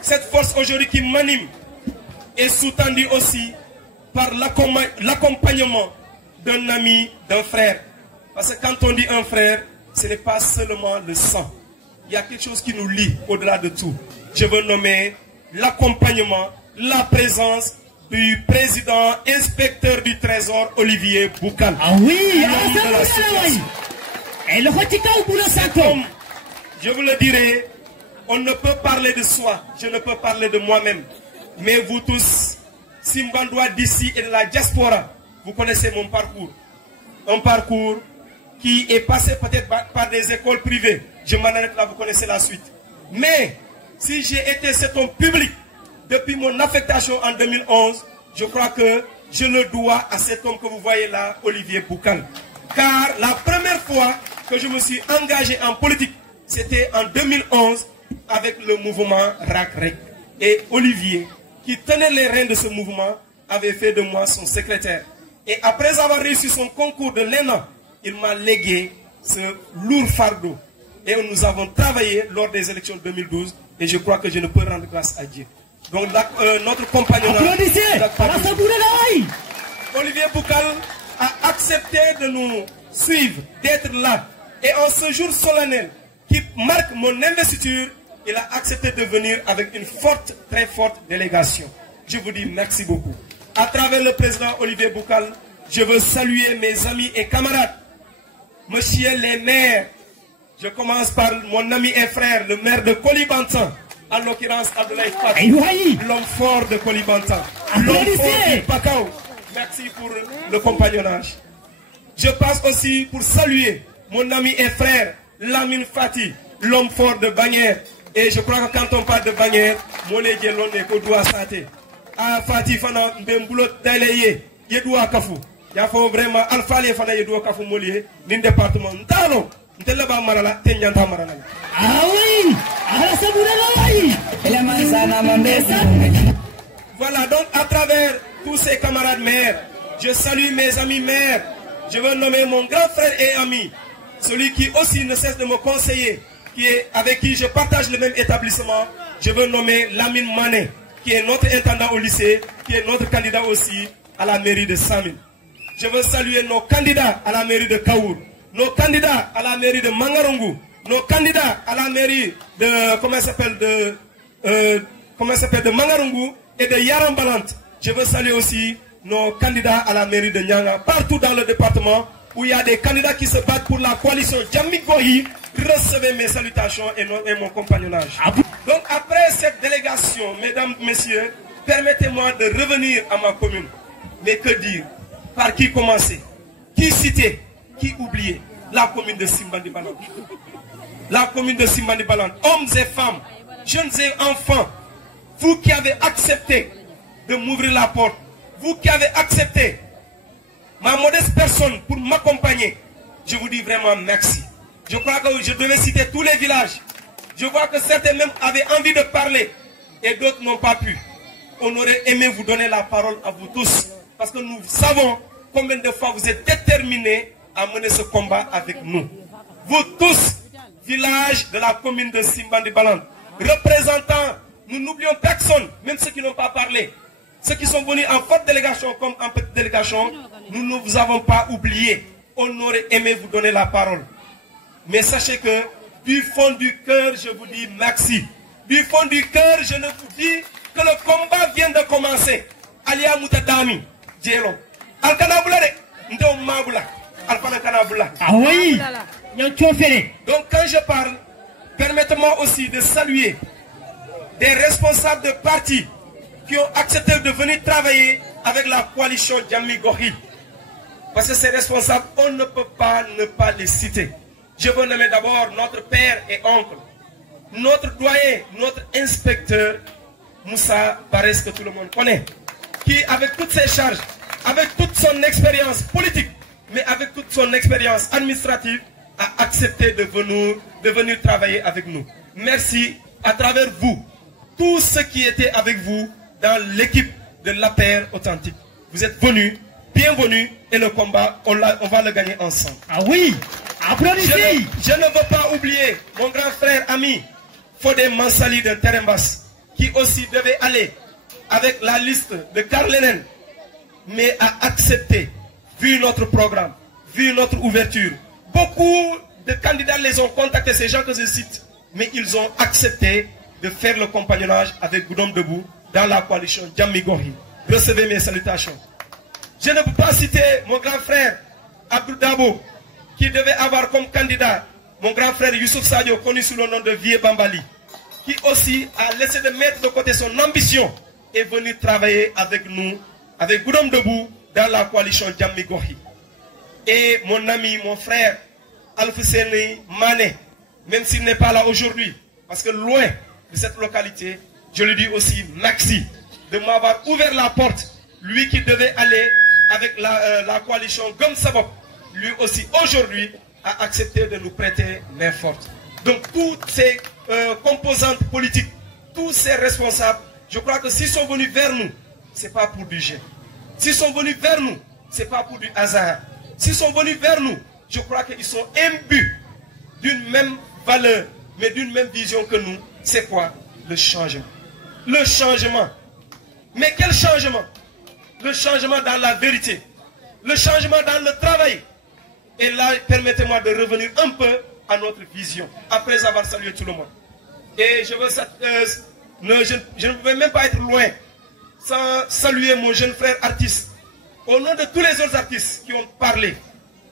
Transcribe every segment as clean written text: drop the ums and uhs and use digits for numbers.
Cette force aujourd'hui qui m'anime est sous-tendue aussi par l'accompagnement d'un ami, d'un frère. Parce que quand on dit un frère, ce n'est pas seulement le sang. Il y a quelque chose qui nous lie au-delà de tout. Je veux nommer l'accompagnement, la présence du président inspecteur du Trésor, Olivier Boukal. Ah oui, je vous le dirai, on ne peut parler de soi, je ne peux parler de moi-même. Mais vous tous, Simbandois d'ici et de la diaspora, vous connaissez mon parcours. Un parcours qui est passé peut-être par des écoles privées. Je m'en arrête là, vous connaissez la suite. Mais si j'ai été cet homme public depuis mon affectation en 2011, je crois que je le dois à cet homme que vous voyez là, Olivier Boukal. Car la première fois que je me suis engagé en politique, c'était en 2011 avec le mouvement RAC-REC. Et Olivier, qui tenait les rênes de ce mouvement, avait fait de moi son secrétaire. Et après avoir réussi son concours de l'ENA, il m'a légué ce lourd fardeau. Et nous avons travaillé lors des élections de 2012. Et je crois que je ne peux rendre grâce à Dieu. Donc notre compagnon Olivier Boukal a accepté de nous suivre, d'être là. Et en ce jour solennel qui marque mon investiture, il a accepté de venir avec une forte, très forte délégation. Je vous dis merci beaucoup. À travers le président Olivier Boukal, je veux saluer mes amis et camarades, monsieur les maires. Je commence par mon ami et frère, le maire de Koulibantang, en l'occurrence Abdoulaye Fatou, l'homme fort de Koulibantang, l'homme fort du Pakao. Merci pour le compagnonnage. Je passe aussi pour saluer mon ami et frère, Lamine Fati, l'homme fort de Bagnères. Et je crois que quand on parle de Bagnères, mon édier l'on est qu'au doigt santé. Ah, Fati Fana, Mbemboulot Daleye, Yedoua Kafou. Il faut vraiment Alpha les Fana Yedoua Kafou Molier, d'un département. Ndalo, Ntelaba Marala, Tenyanta Marala. Ah oui! Voilà, donc à travers tous ces camarades maires, je salue mes amis maires. Je veux nommer mon grand frère et ami, celui qui aussi ne cesse de me conseiller, avec qui je partage le même établissement. Je veux nommer Lamine Mané, qui est notre intendant au lycée, qui est notre candidat aussi à la mairie de Samin. Je veux saluer nos candidats à la mairie de Kaour, nos candidats à la mairie de Mangarongu, nos candidats à la mairie de, de Mangarongu et de Yarambalante. Je veux saluer aussi nos candidats à la mairie de Nyanga, partout dans le département où il y a des candidats qui se battent pour la coalition Djammi Gohi. Recevez mes salutations et mon compagnonnage. Donc après cette délégation, mesdames, messieurs, permettez-moi de revenir à ma commune. Mais que dire? Par qui commencer? Qui citer? Qui oublier? La commune de Simbandi Balante. La commune de Simbandi Balante. Hommes et femmes, jeunes et enfants, vous qui avez accepté de m'ouvrir la porte, vous qui avez accepté ma modeste personne pour m'accompagner, je vous dis vraiment merci. Je crois que je devais citer tous les villages. Je vois que certains même avaient envie de parler et d'autres n'ont pas pu. On aurait aimé vous donner la parole à vous tous parce que nous savons combien de fois vous êtes déterminés à mener ce combat avec nous. Vous tous, villages de la commune de Simbandi Balante, représentants, nous n'oublions personne, même ceux qui n'ont pas parlé. Ceux qui sont venus en forte délégation comme en petite délégation, nous ne vous avons pas oublié. On aurait aimé vous donner la parole. Mais sachez que du fond du cœur, je vous dis merci. Du fond du cœur, je ne vous dis que le combat vient de commencer. Alia Moutadami, Djelon. Alkanabula, Ndom Mabula, Alpanakanabula. Ah oui! Donc quand je parle, permettez-moi aussi de saluer des responsables de partis qui ont accepté de venir travailler avec la coalition Djammi Gohi. Parce que ces responsables, on ne peut pas ne pas les citer. Je veux nommer d'abord notre père et oncle, notre doyen, notre inspecteur, Moussa Barès, que tout le monde connaît, qui avec toutes ses charges, avec toute son expérience politique, mais avec toute son expérience administrative, a accepté de venir travailler avec nous. Merci à travers vous, tous ceux qui étaient avec vous dans l'équipe de l'APR authentique. Vous êtes venus, bienvenus, et le combat, on va le gagner ensemble. Ah oui! Je ne veux pas oublier mon grand frère ami Fodé Mansali de Terembas, qui aussi devait aller avec la liste de Karlenen, mais a accepté, vu notre programme, vu notre ouverture. Beaucoup de candidats les ont contactés, ces gens que je cite, mais ils ont accepté de faire le compagnonnage avec Goudom Debout dans la coalition Djammi Gohi. Recevez mes salutations. Je ne peux pas citer mon grand frère Abdou Dabo, qui devait avoir comme candidat mon grand frère Youssouf Sadio, connu sous le nom de Vieux Bambali, qui aussi a laissé de mettre de côté son ambition et venu travailler avec nous, avec Goudom Debout, dans la coalition Djammi Gohi. Et mon ami, mon frère, Alfousseni Mané, même s'il n'est pas là aujourd'hui, parce que loin de cette localité, je lui dis aussi merci de m'avoir ouvert la porte, lui qui devait aller avec la coalition Gom Sabop, lui aussi aujourd'hui a accepté de nous prêter main forte. Donc toutes ces composantes politiques, tous ces responsables, je crois que s'ils sont venus vers nous, ce n'est pas pour du jeu. S'ils sont venus vers nous, ce n'est pas pour du hasard. S'ils sont venus vers nous, je crois qu'ils sont imbus d'une même valeur, mais d'une même vision que nous. C'est quoi? Le changement. Le changement. Mais quel changement? Le changement dans la vérité. Le changement dans le travail. Et là, permettez-moi de revenir un peu à notre vision, après avoir salué tout le monde. Et je ne pouvais même pas être loin sans saluer mon jeune frère artiste, au nom de tous les autres artistes qui ont parlé.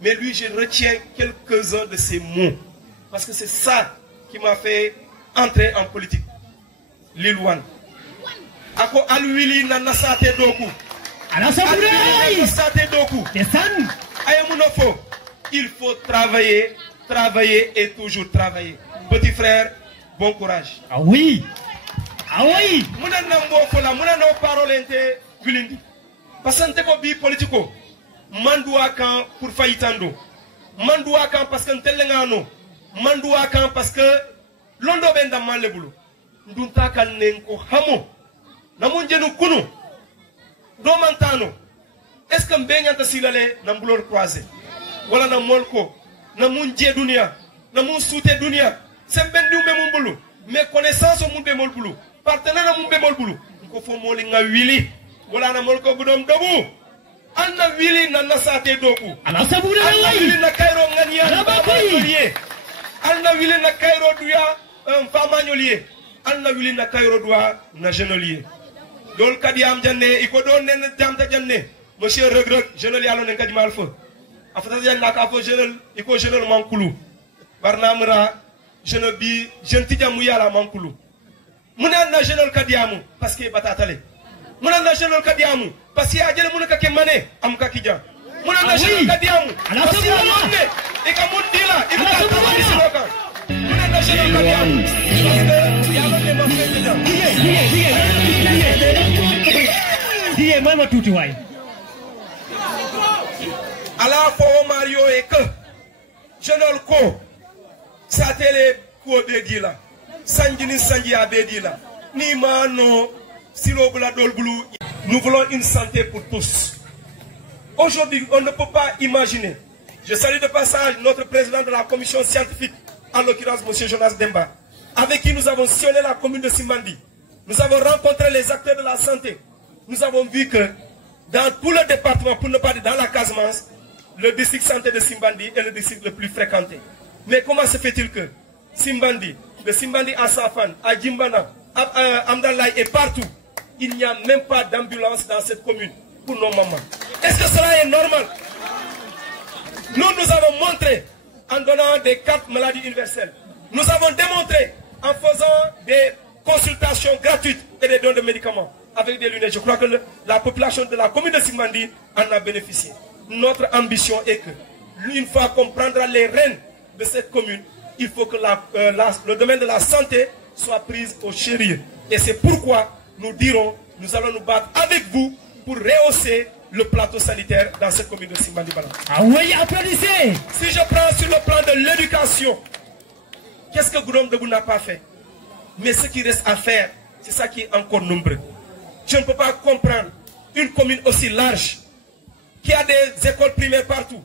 Mais lui, je retiens quelques-uns de ses mots. Parce que c'est ça qui m'a fait entrer en politique. Lilwan. Ako alwili na nasate doku. Il faut travailler, travailler et toujours travailler. Petit frère, bon courage. Ah oui. Ah oui. Parce que nous bi politico. Mandoua kan pour faillitando. Mandoua kan parce que ntelengano. Mandoua kan parce que londo benda mal le boulot. Ndunta kan nenko hamo. Namun jenu kunu. Do mantano. Est-ce que mbenyanta silale na mboulor croisé? Wala na molko. Na mun dje dunia. Na mun soute dunia. Sembendi umbe mun boulou. Mais connaissance au monde bemol boulou. Partenaire au monde bemol boulou. Nko fo moli nga wili. Wala na molko Goudom Debout. Anna wili na nasate doku. Ala sabura Anna wili na Cairo ngania babalier. Anna wili na Cairo duya famanyolier. Anna wili na Cairo duya na genolier. Dol kadiam janne iko don nen jamta janne. Monsieur Regreg genol yalo nen kadimal fo. Afata janna ka fo genol iko genol mankulu. Barnamra genol bi gentidja mu yala mankulu. Muna na genol kadiamu parce que batatale. Muna na genol kadiamu parce que ajele muna ka kemane am ka kidja. Muna na genol kadiamu parce que monde e ka mundila e ka tamani siloka. Muna na genol kadiamu parce que yalo ne ma fete Diye mama tuti way. Ala fo Mario e que genol ko sa tele ko bedila. Sanjini sanji a bedila. Ni mano silo bula dol bulu. Nous voulons une santé pour tous. Aujourd'hui, on ne peut pas imaginer. Je salue de passage notre président de la commission scientifique, en l'occurrence M. Jonas Demba, avec qui nous avons sillonné la commune de Simbandi. Nous avons rencontré les acteurs de la santé. Nous avons vu que dans tout le département, pour ne pas dire dans la Casamance, le district santé de Simbandi est le district le plus fréquenté. Mais comment se fait-il que Simbandi, de Simbandi à Safan, à Djimbana, à Amdalaï et partout, il n'y a même pas d'ambulance dans cette commune pour nos mamans. Est-ce que cela est normal? Nous avons montré en donnant des cartes maladies universelles. Nous avons démontré en faisant des consultations gratuites et des dons de médicaments avec des lunettes. Je crois que la population de la commune de Simbandi en a bénéficié. Notre ambition est que, une fois qu'on prendra les rênes de cette commune, il faut que le domaine de la santé soit pris au sérieux. Et c'est pourquoi nous dirons, nous allons nous battre avec vous pour rehausser le plateau sanitaire dans cette commune de Simbandi-Bala. Ah oui, applaudissez! Si je prends sur le plan de l'éducation, qu'est-ce que Goudom Debout n'a pas fait? Mais ce qui reste à faire, c'est ça qui est encore nombreux. Je ne peux pas comprendre une commune aussi large, qui a des écoles primaires partout,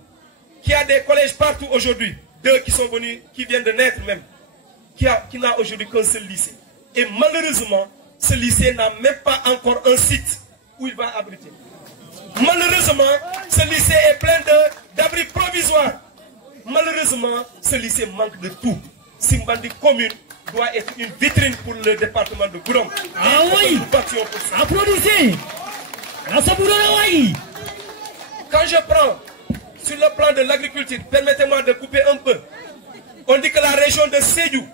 qui a des collèges partout aujourd'hui, d'eux qui sont venus, qui viennent de naître même, qui n'a aujourd'hui qu'un seul lycée. Et malheureusement, ce lycée n'a même pas encore un site où il va abriter. Malheureusement, ce lycée est plein d'abris provisoires. Malheureusement, ce lycée manque de tout. Simbandi commune doit être une vitrine pour le département de Goudomp. Ah oui! Applaudissez! Quand je prends sur le plan de l'agriculture, permettez-moi de couper un peu. On dit que la région de Sédhiou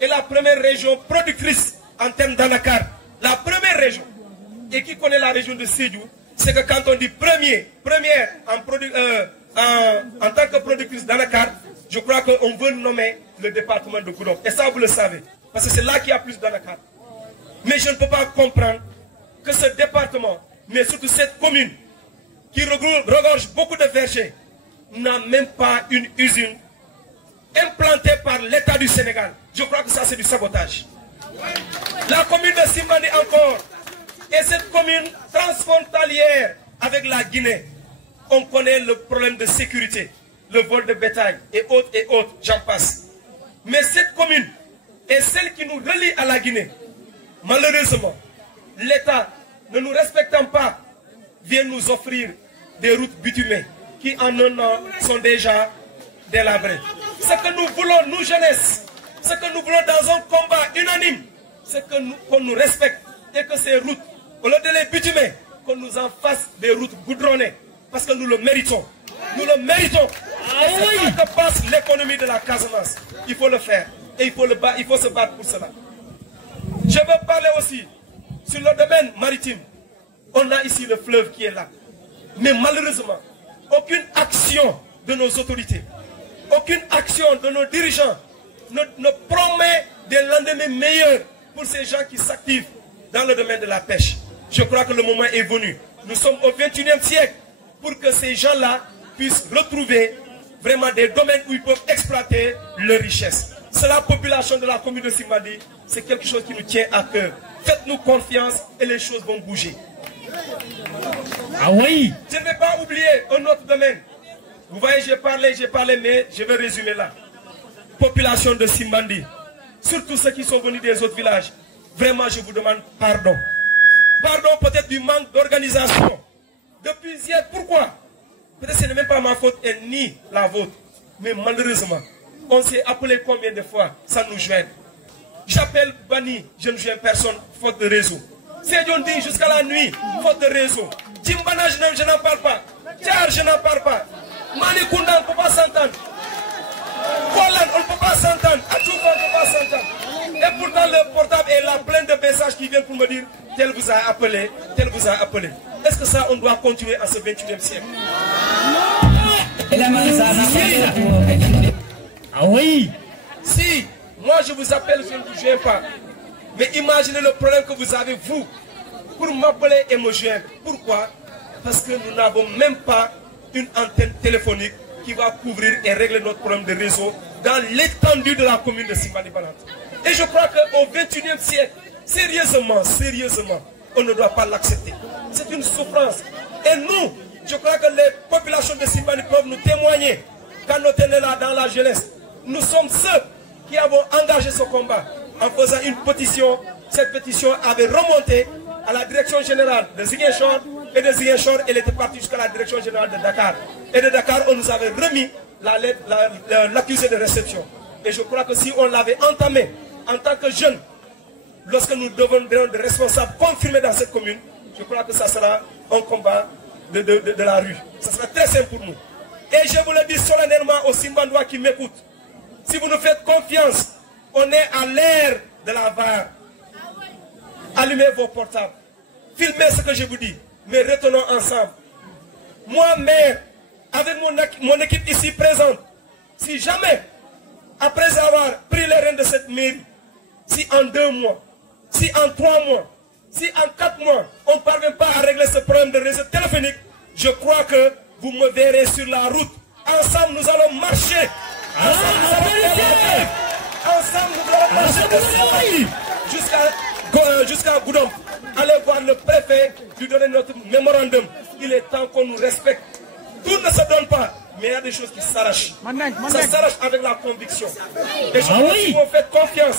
est la première région productrice en termes d'anacarde. La première région. Et qui connaît la région de Sédhiou, c'est que quand on dit première en tant que productrice d'anacarde, je crois qu'on veut nommer le département de Goudomp. Et ça, vous le savez. Parce que c'est là qu'il y a plus d'anacarde. Mais je ne peux pas comprendre que ce département, mais surtout cette commune, qui regorge beaucoup de vergers, n'a même pas une usine implantée par l'État du Sénégal. Je crois que ça, c'est du sabotage. La commune de Simbandi encore, et cette commune transfrontalière avec la Guinée, on connaît le problème de sécurité, le vol de bétail et autres, j'en passe. Mais cette commune est celle qui nous relie à la Guinée. Malheureusement, l'État, ne nous respectant pas, vient nous offrir des routes bitumées qui en un an sont déjà délabrées. Ce que nous voulons, nous jeunesse, ce que nous voulons dans un combat unanime, c'est qu'on nous respecte et que ces routes, au lieu de les bitumer, qu'on nous en fasse des routes goudronnées. Parce que nous le méritons. Nous le méritons. C'est là que passe l'économie de la Casamance. Il faut le faire. Et il faut se battre pour cela. Je veux parler aussi sur le domaine maritime. On a ici le fleuve qui est là. Mais malheureusement, aucune action de nos autorités, aucune action de nos dirigeants ne promet des lendemains meilleurs pour ces gens qui s'activent dans le domaine de la pêche. Je crois que le moment est venu. Nous sommes au XXIe siècle pour que ces gens-là puissent retrouver vraiment des domaines où ils peuvent exploiter leurs richesses. C'est la population de la commune de Simbandi, c'est quelque chose qui nous tient à cœur. Faites-nous confiance et les choses vont bouger. Ah oui! Je ne vais pas oublier un autre domaine. Vous voyez, j'ai parlé, mais je vais résumer là. Population de Simbandi, surtout ceux qui sont venus des autres villages, vraiment je vous demande pardon. Pardon peut-être du manque d'organisation. Depuis hier, pourquoi? Peut-être que ce n'est même pas ma faute et ni la vôtre. Mais malheureusement, on s'est appelé combien de fois sans nous joindre. J'appelle Bani, je ne joins personne, faute de réseau. Sédion dit jusqu'à la nuit, faute de réseau. Timbana, je n'en parle pas. Tchar, je n'en parle pas. Manikunda, on ne peut pas s'entendre. Kolan, on ne peut pas s'entendre. Atoufa, on ne peut pas s'entendre. Et pourtant, le portable est là, plein de messages qui viennent pour me dire tel vous a appelé, tel vous a appelé. Est-ce que ça, on doit continuer à ce 21e siècle? Ah oui! Si, moi je vous appelle, je ne vous joins pas. Mais imaginez le problème que vous avez, vous, pour m'appeler et me joindre. Pourquoi? Parce que nous n'avons même pas une antenne téléphonique qui va couvrir et régler notre problème de réseau dans l'étendue de la commune de Simbandi Balant. Et je crois qu'au 21e siècle, sérieusement, on ne doit pas l'accepter. C'est une souffrance. Et nous, je crois que les populations de Simbandi peuvent nous témoigner quand nous sommes là dans la jeunesse. Nous sommes ceux qui avons engagé ce combat en faisant une pétition. Cette pétition avait remonté à la direction générale de Ziguinchor et de Ziguinchor, elle était partie jusqu'à la direction générale de Dakar. Et de Dakar, on nous avait remis l'accusé de réception. Et je crois que si on l'avait entamé en tant que jeune, lorsque nous devenons des responsables confirmés dans cette commune, je crois que ça sera un combat de la rue. Ça sera très simple pour nous. Et je vous le dis solennellement aux Simbandois qui m'écoutent. Si vous nous faites confiance, on est à l'ère de la VAR. Allumez vos portables. Filmez ce que je vous dis. Mais retenons ensemble. Moi, maire, avec mon équipe ici présente, si jamais, après avoir pris les rênes de cette mairie, si en 2 mois, si en 3 mois, si en 4 mois, on ne parvient pas à régler ce problème de réseau téléphonique, je crois que vous me verrez sur la route. Ensemble, nous allons marcher. Ensemble, nous allons marcher jusqu'à Goudomp. Allez voir le préfet, lui donner notre mémorandum. Il est temps qu'on nous respecte. Tout ne se donne pas. Mais il y a des choses qui s'arrachent. Ça s'arrache avec la conviction. Et je pense que si vous faites confiance